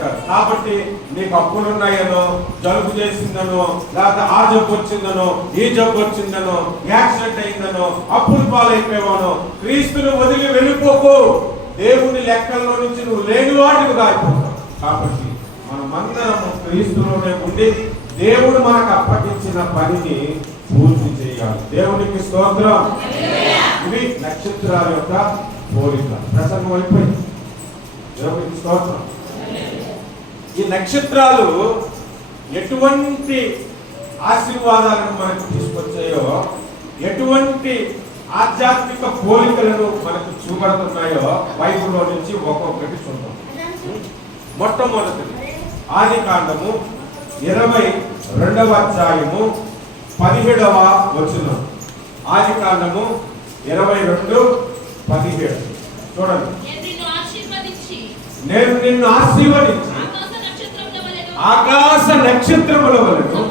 ఉంటారు కాబట్టి నీకు అప్పులు ఉన్నాయనో జలుబు చేసిందనో లేకపోతే ఆ జబ్బు వచ్చిందనో ఈ జబ్బు వచ్చిందనో యాక్సిడెంట్ అయిందనో అప్పులు పాలైపోయావనో క్రీస్తును వదిలి వెళ్ళిపోకు. దేవుని లెక్కల్లో నుంచి నువ్వు లేని వాటికి దారిపోతావు కాబట్టి మనమందరము క్రీస్తులోనే ఉండి దేవుడు మనకు అప్పగించిన పనిని పూర్తి చేయాలి. దేవునికి స్తోత్రం. ఇవి నక్షత్రాల యొక్క పోలిక. ప్రసంగం అయిపోయింది. దేవునికి స్తోత్రం. ఈ నక్షత్రాలు ఎటువంటి ఆశీర్వాదాలను మనకు తీసుకొచ్చాయో ఎటువంటి ఆధ్యాత్మిక పోలికలను మనకు చూపడుతున్నాయో బైబిల్లో నుంచి ఒక్కొక్కటి చూద్దాం. మొట్టమొదటిది ఆది కాండము ఇరవై రెండవ అధ్యాయము పదిహేడవ వచనం. ఆది కాండము ఇరవై రెండు పదిహేడు. చూడండి. నేను నిన్ను ఆశీర్వదించి నేను నిన్ను ఆశీర్వదించి ఆకాశ నక్షత్రముల వలెను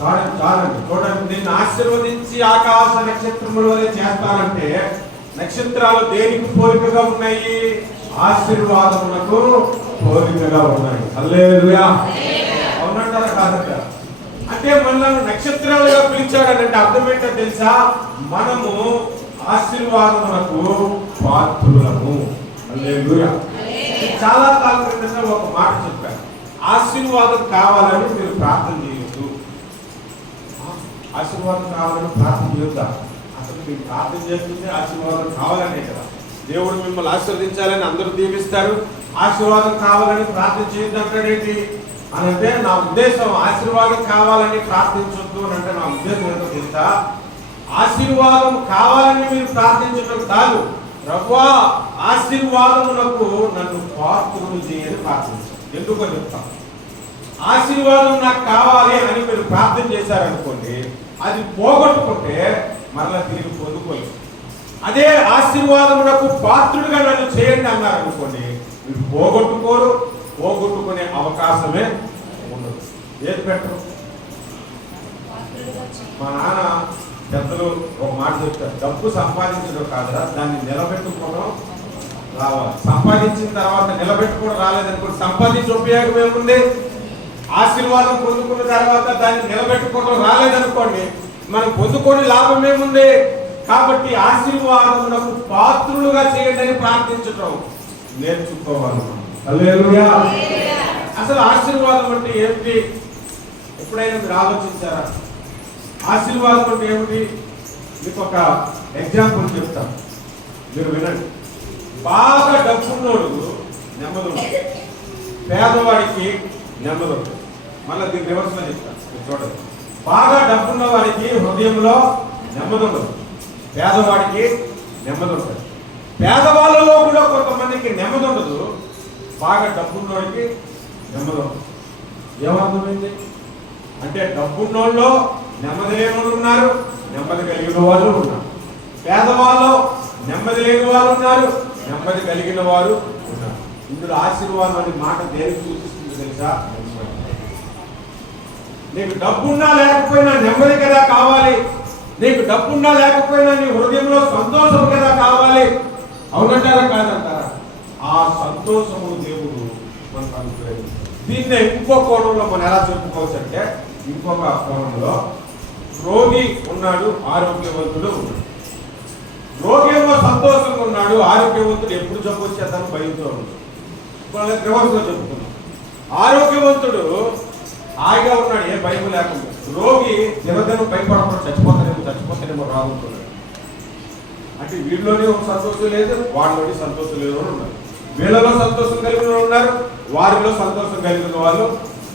చాలండి చాలండి చూడండి నిన్ను ఆశీర్వదించి ఆకాశ నక్షత్రముల వలె చేస్తానంటే నక్షత్రాలు దేనికి పోలికగా ఉన్నాయి? ఆశీర్వాదములకు పోలికగా ఉన్నాయి. హల్లెలూయా. అవునంటారా కాదంట అంటే మనల్ని నక్షత్రాలుగా పిలిచాడనంటే అర్థం ఏంటో తెలుసా? మనము ఆశీర్వాదములకు పాత్రులము. చాలా కాలం క్రితం ఒక మాట చెప్పాను ఆశీర్వాదం కావాలని మీరు ప్రార్థన చేయొద్దు. ఆశీర్వాదం కావాలని ప్రార్థన చేయొద్దా? అసలు మీరు ప్రార్థన చేస్తుంటే ఆశీర్వాదం కావాలనే కదా. దేవుడు మిమ్మల్ని ఆశీర్వదించాలని అందరూ దీవిస్తారు. ఆశీర్వాదం కావాలని ప్రార్థన చేయొద్దు అంటాడేంటి అని అంటే నా ఉద్దేశం ఆశీర్వాదం కావాలని ప్రార్థించొద్దు అని అంటే నా ఉద్దేశం ఏంటో తెలుసా? ఆశీర్వాదం కావాలని మీరు ప్రార్థించడం కాదు. ప్రభువా ఆశీర్వాదమునకు నన్ను పాత్రులు చేయని ప్రార్థించాను ఎందుకో చెప్తాం. ఆశీర్వాదం నాకు కావాలి అని మీరు ప్రార్థన చేశారనుకోండి అది పోగొట్టుకుంటే మరలా తిరిగి పొందుకోలేదు అదే ఆశీర్వాదమునకు పాత్రుడిగా నన్ను చేయండి అన్నారు అనుకోండి మీరు పోగొట్టుకోరు పోగొట్టుకునే అవకాశమే ఉండదు. ఏది పెట్టరు మా నాన్న పెద్దలు ఒక మాట చెప్తారు డబ్బు సంపాదించడం కాదురా దాన్ని నిలబెట్టుకోవడం రావాలి. సంపాదించిన తర్వాత నిలబెట్టుకోవడం రాలేదనుకోండి సంపాదించి ఉపయోగం ఏముంది ఆశీర్వాదం పొందుకున్న తర్వాత దాన్ని నిలబెట్టుకోవడం రాలేదనుకోండి మనం పొందుకొని లాభం ఏముంది? కాబట్టి ఆశీర్వాదమునకు పాత్రులుగా చేయండి అని ప్రార్థించటం. నేర్చుకోవాలి అసలు ఆశీర్వాదం అంటే ఏమిటి? ఎప్పుడైనా మీరు ఆలోచించారా? ఆశీర్వాదం అంటే ఏమిటి? మీకు ఒక ఎగ్జాంపుల్ చెప్తాను. మీరు వినండి. బాగా డబ్బున్నోడు నెమ్మది ఉండదు పేదవాడికి నెమ్మది ఉంటుంది మళ్ళీ దీని రివర్స్లో చెప్తాను మీరు చూడండి. బాగా డబ్బున్న వాడికి హృదయంలో నెమ్మది ఉండదు పేదవాడికి నెమ్మది ఉంటుంది పేదవాళ్ళలో కూడా కొంతమందికి నెమ్మది ఉండదు బాగా డబ్బున్నోడికి నెమ్మది ఉండదు ఏమర్థమైంది? అంటే డబ్బున్నోళ్ళు నెమ్మది లేని వాళ్ళు ఉన్నారు నెమ్మది కలిగిన వాళ్ళు ఉన్నారు. పేదవాళ్ళు నెమ్మది లేని వాళ్ళు ఉన్నారు. నెమ్మది కలిగిన వారు ఉన్నారు ఇందులో ఆశీర్వాదం అనే మాట దేనికి సూచిస్తుంది తెలుసా? నీకు డబ్బున్నా లేకపోయినా నెమ్మది కదా కావాలి. నీకు డబ్బున్నా లేకపోయినా నీ హృదయంలో సంతోషం కదా కావాలి. అవునంటారా కాదంటారా? ఆ సంతోషము దేవుడు మనకు అనుగ్రహించారు దీన్నే ఇంకో కోణంలో మనం ఎలా చెప్పుకోవచ్చు అంటే ఇంకొక కోణంలో రోగి ఉన్నాడు ఆరోగ్యవంతుడు ఉన్నాడు. రోగి సంతోషంగా ఉన్నాడు ఆరోగ్యవంతుడు ఎప్పుడు జబ్బు వచ్చేస్తాను భయంతో ఉన్నాడు. వాళ్ళ రివర్స్లో చెప్పుకున్నాం ఆరోగ్యవంతుడు హాయిగా ఉన్నాడు ఏ భయం లేకుండా. రోగి దినదినం భయపడకుండా చచ్చిపోతాడేమో చచ్చిపోతాడేమో రాబోతున్నాడు అంటే వీళ్ళలోనే ఒక సంతోషం లేదు వాళ్ళలోనే సంతోషం లేదు అని ఉన్నారు. వీళ్ళలో సంతోషం కలిగిన ఉన్నారు వారిలో సంతోషం కలిగిన వాళ్ళు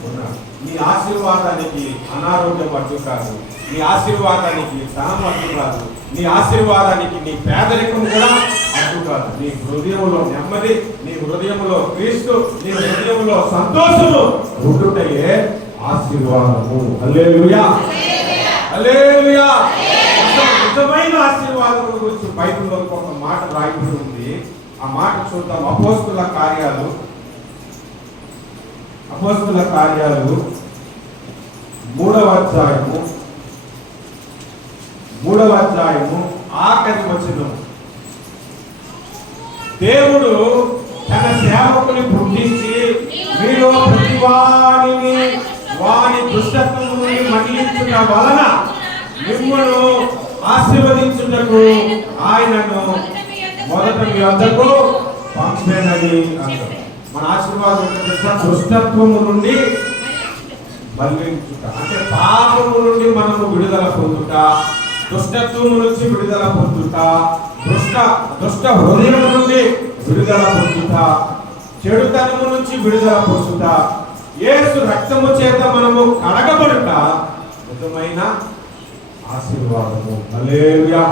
ఉన్నారు నీ ఆశీర్వాదానికి అనారోగ్యం అడ్డు కాదు నీ ఆశీర్వాదానికి ధనం అడ్డు కాదు నీ ఆశీర్వాదానికి నీ పేదరికం కూడా అడ్డు కాదు నీ హృదయంలో నెమ్మది నీ హృదయంలో క్రీస్తు నీ హృదయంలో సంతోషము ఉంటుంటే ఆశీర్వాదము. హల్లెలూయా! హల్లెలూయా! నిజమైన ఆశీర్వాదం గురించి బైబిల్లో ఒక మాట రాయబడి ఉంది. ఆ మాట చూద్దాం. అపోస్తుల కార్యాలు అపోస్తుల కార్యాలు మూడవ అధ్యాయము మూడవ అధ్యాయము ఆఖరి వచనం. దేవుడు తన సేవకుని పుట్టించి మీలో ప్రతి వారిని వారి దుష్టత్వం మళ్ళించిన వలన మిమ్మల్ని ఆశీర్వదించుటకు ఆయనను మొదట మీ వద్దకు పంపేనని అంటారు మన ఆశీర్వాదం దుష్టత్వము నుండి మళ్ళించుట అంటే పాపము నుండి మనము విడుదల పొందుట దుష్టత్వము నుంచి విడుదల పొందుట దుష్ట దుష్ట హృదయం నుండి విడుదల పొందుట చెడుతనము నుంచి విడుదల పొందుట ఏసు రక్తము చేత మనము కడగబడుట నిజమైన ఆశీర్వాదము. మలేరియా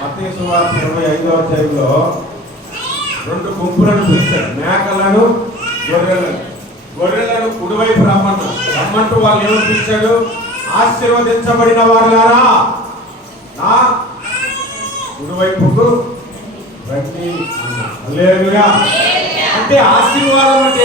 మత్తయి ఇరవై ఐదో అధ్యాయంలో రెండు గుంపులను పిలిచాడు మేకలను గొర్రెలను. గొర్రెలను కుడివైపు రమ్మంటు రమ్మంటూ వాళ్ళు ఏమని పిలిచాడు ఆశీర్వదించబడిన వారులారా. నా కుడివైపుకు రండి అన్నాడు. అంటే ఆశీర్వాదం అంటే